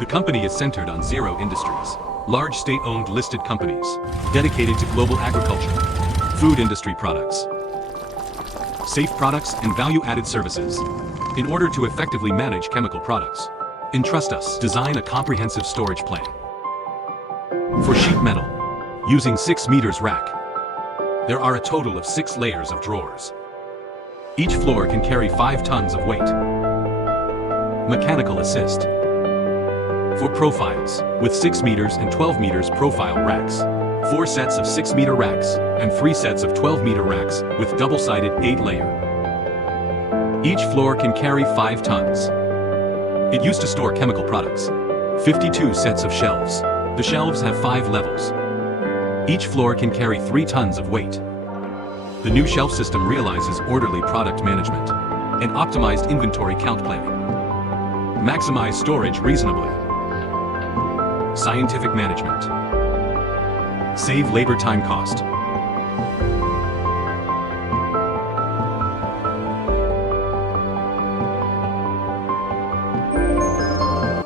The company is centered on Zero Industries, large state-owned listed companies dedicated to global agriculture, food industry products, safe products and value-added services. In order to effectively manage chemical products, entrust us design a comprehensive storage plan. For sheet metal, using 6 meters rack, there are a total of 6 layers of drawers. Each floor can carry 5 tons of weight. Mechanical assist. For profiles, with 6 meters and 12 meters profile racks, 4 sets of 6-meter racks, and 3 sets of 12-meter racks with double-sided 8-layer. Each floor can carry 5 tons. It used to store chemical products. 52 sets of shelves. The shelves have 5 levels. Each floor can carry 3 tons of weight. The new shelf system realizes orderly product management and optimized inventory count planning. Maximize storage reasonably. Scientific management. Save labor time cost.